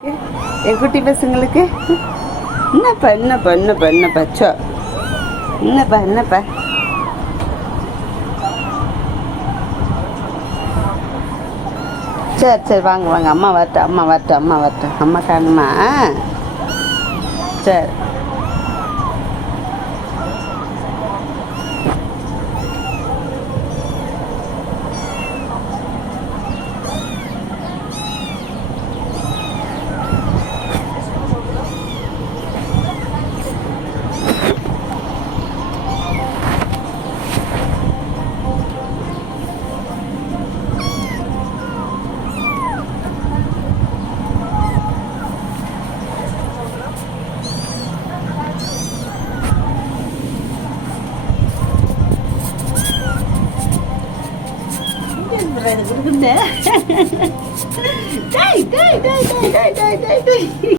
என் குட்டி பசங்களுக்கு என்னப்பா சோ என்னப்பா சரி வாங்க அம்மா வரட்டும் அம்மா காணுமா சரி